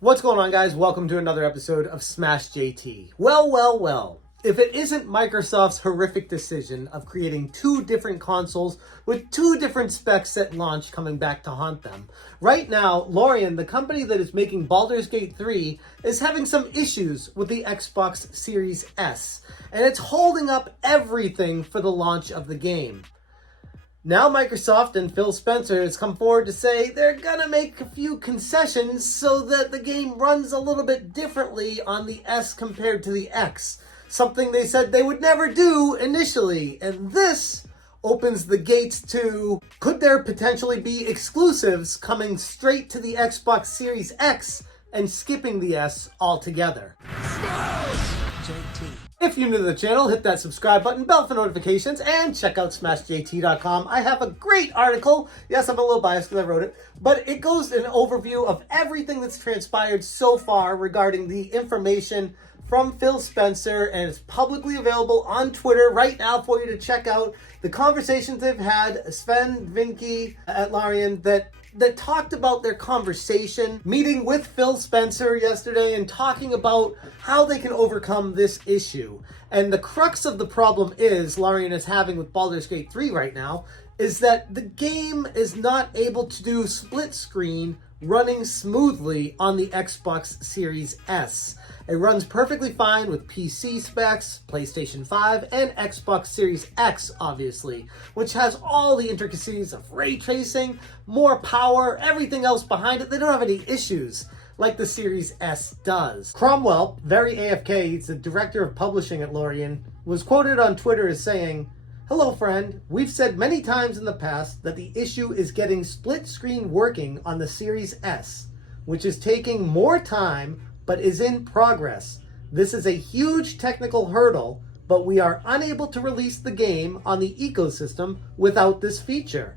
What's going on, guys? Welcome to another episode of Smash JT. Well. If it isn't Microsoft's horrific decision of creating two different consoles with two different specs at launch coming back to haunt them. Right now, Larian, the company that is making Baldur's Gate 3, is having some issues with the Xbox Series S, and it's holding up everything for the launch of the game. Now Microsoft and Phil Spencer has come forward to say they're gonna make a few concessions so that the game runs a little bit differently on the S compared to the X. Something they said they would never do initially. And this opens the gates to, could there potentially be exclusives coming straight to the Xbox Series X and skipping the S altogether? If you're new to the channel, hit that subscribe button, bell for notifications, and check out smashjt.com. I have a great article. Yes, I'm a little biased because I wrote it, but it goes an overview of everything that's transpired so far regarding the information from Phil Spencer, and it's publicly available on Twitter right now for you to check out the conversations they've had. Sven Vinke at Larian that talked about their conversation, meeting with Phil Spencer yesterday and talking about how they can overcome this issue. And the crux of the problem is, Larian is having with Baldur's Gate 3 right now, is that the game is not able to do split screen running smoothly on the Xbox Series S. It runs perfectly fine with PC specs, PlayStation 5, and Xbox Series X, obviously, which has all the intricacies of ray tracing, more power, everything else behind it. They don't have any issues like the Series S does. Cromwell, very AFK, he's the director of publishing at Larian, was quoted on Twitter as saying, "Hello friend, we've said many times in the past that the issue is getting split screen working on the Series S, which is taking more time but is in progress. This is a huge technical hurdle, but we are unable to release the game on the ecosystem without this feature."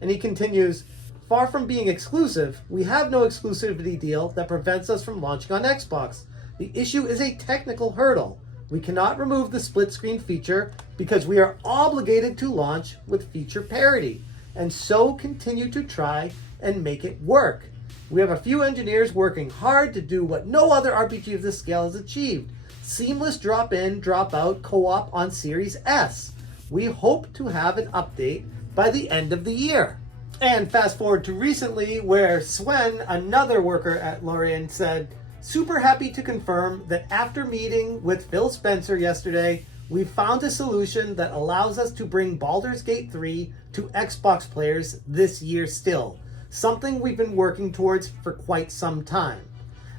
And he continues, "Far from being exclusive, we have no exclusivity deal that prevents us from launching on Xbox. The issue is a technical hurdle. We cannot remove the split screen feature because we are obligated to launch with feature parity, and so continue to try and make it work. We have a few engineers working hard to do what no other RPG of this scale has achieved. Seamless drop-in, drop-out co-op on Series S. We hope to have an update by the end of the year." And fast forward to recently, where Sven, another worker at Larian, said, "Super happy to confirm that after meeting with Phil Spencer yesterday, we found a solution that allows us to bring Baldur's Gate 3 to Xbox players this year still. Something we've been working towards for quite some time."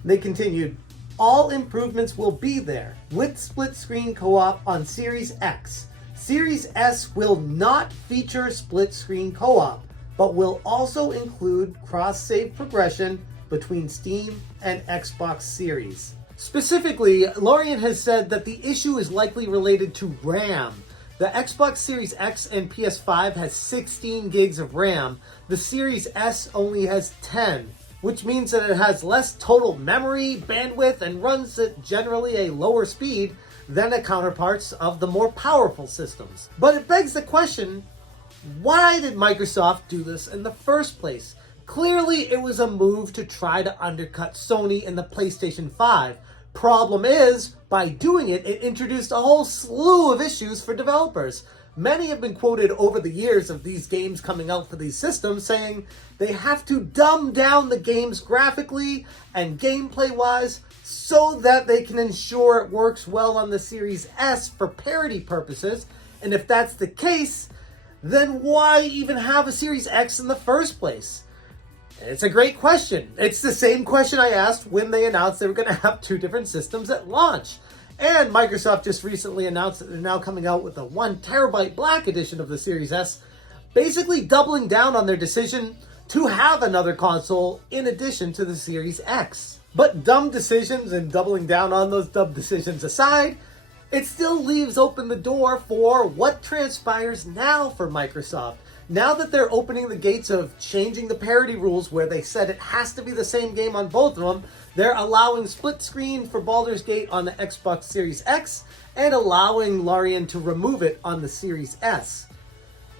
They continued, "All improvements will be there with split screen co-op on Series X. Series S will not feature split screen co-op, but will also include cross-save progression between Steam and Xbox Series." Specifically, Larian has said that the issue is likely related to RAM. The Xbox Series X and PS5 has 16 gigs of RAM. The Series S only has 10, which means that it has less total memory, bandwidth, and runs at generally a lower speed than the counterparts of the more powerful systems. But it begs the question, why did Microsoft do this in the first place? Clearly, it was a move to try to undercut Sony and the PlayStation 5. Problem is, by doing it, it introduced a whole slew of issues for developers. Many have been quoted over the years of these games coming out for these systems saying they have to dumb down the games graphically and gameplay-wise so that they can ensure it works well on the Series S for parity purposes. And if that's the case, then why even have a Series X in the first place? It's a great question. It's the same question I asked when they announced they were going to have two different systems at launch. And Microsoft just recently announced that they're now coming out with a 1 terabyte black edition of the Series S, basically doubling down on their decision to have another console in addition to the Series X. But dumb decisions and doubling down on those dumb decisions aside, it still leaves open the door for what transpires now for Microsoft. Now that they're opening the gates of changing the parity rules where they said it has to be the same game on both of them, they're allowing split screen for Baldur's Gate on the Xbox Series X and allowing Larian to remove it on the Series S.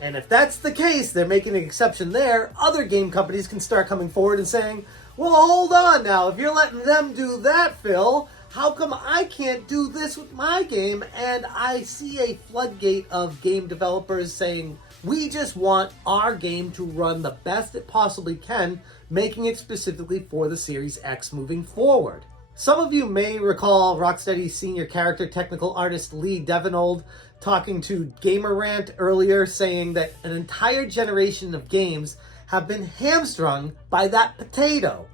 And if that's the case, they're making an exception there, other game companies can start coming forward and saying, Well, hold on now. If you're letting them do that, Phil, how come I can't do this with my game? And I see a floodgate of game developers saying, we just want our game to run the best it possibly can, making it specifically for the Series X moving forward. Some of you may recall Rocksteady's senior character technical artist Lee Devenold talking to Gamer Rant earlier, saying that an entire generation of games have been hamstrung by that potato.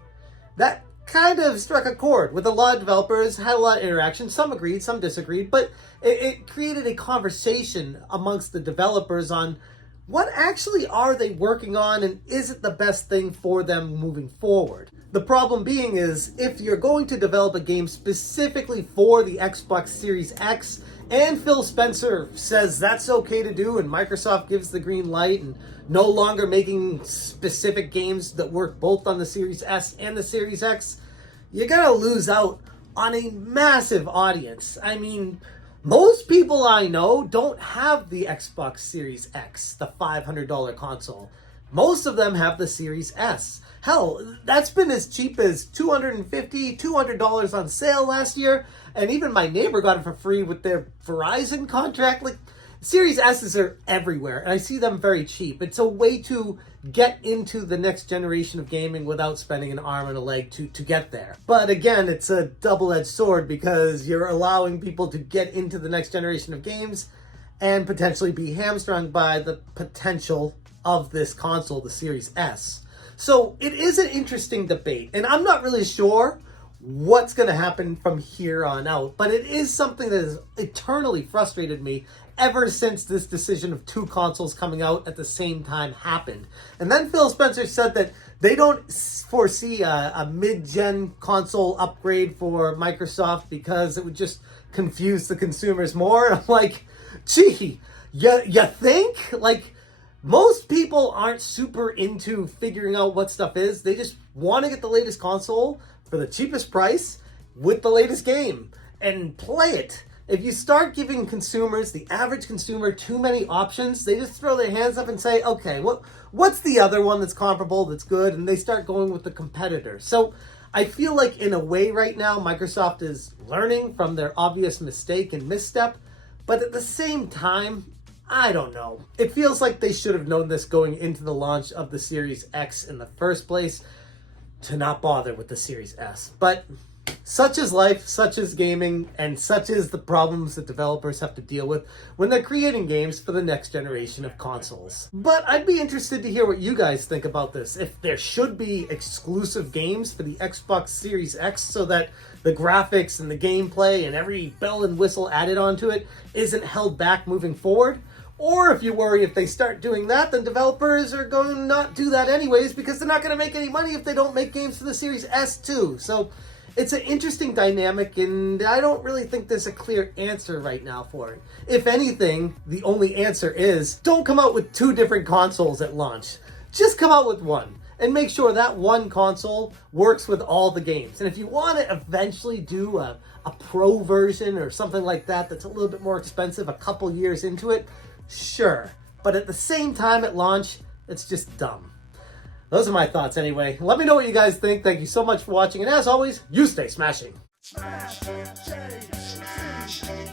That kind of struck a chord with a lot of developers, had a lot of interaction. Some agreed, some disagreed, but it created a conversation amongst the developers on what actually are they working on and is it the best thing for them moving forward. The problem being is, if you're going to develop a game specifically for the Xbox Series X, and Phil Spencer says that's okay to do, and Microsoft gives the green light, and no longer making specific games that work both on the Series S and the Series X, you're gonna lose out on a massive audience. I mean, most people I know don't have the Xbox Series X, the $500 console. Most of them have the Series S. Hell, that's been as cheap as $250, $200 on sale last year, and even my neighbor got it for free with their Verizon contract. Like, Series S's are everywhere, and I see them very cheap. It's a way to get into the next generation of gaming without spending an arm and a leg to get there. But again, it's a double-edged sword because you're allowing people to get into the next generation of games and potentially be hamstrung by the potential of this console, the Series S. So it is an interesting debate, and I'm not really sure what's going to happen from here on out, but it is something that has eternally frustrated me ever since this decision of two consoles coming out at the same time happened. And then Phil Spencer said that they don't foresee a mid-gen console upgrade for Microsoft because it would just confuse the consumers more. And I'm like, gee, you think? Like, most people aren't super into figuring out what stuff is. They just want to get the latest console for the cheapest price with the latest game and play it. If you start giving consumers, the average consumer, too many options, they just throw their hands up and say, okay, what's the other one that's comparable, that's good? And they start going with the competitor. So I feel like in a way right now, Microsoft is learning from their obvious mistake and misstep. But at the same time, I don't know. It feels like they should have known this going into the launch of the Series X in the first place to not bother with the Series S. But such is life, such is gaming, and such is the problems that developers have to deal with when they're creating games for the next generation of consoles. But I'd be interested to hear what you guys think about this. If there should be exclusive games for the Xbox Series X so that the graphics and the gameplay and every bell and whistle added onto it isn't held back moving forward. Or if you worry if they start doing that, then developers are going to not do that anyways because they're not going to make any money if they don't make games for the Series S too. So it's an interesting dynamic, and I don't really think there's a clear answer right now for it. If anything, the only answer is don't come out with two different consoles at launch. Just come out with one and make sure that one console works with all the games. And if you want to eventually do a pro version or something like that that's a little bit more expensive a couple years into it, sure. But at the same time at launch, it's just dumb. Those are my thoughts anyway. Let me know what you guys think. Thank you so much for watching. And as always, you stay smashing. Smash, change, smash, change,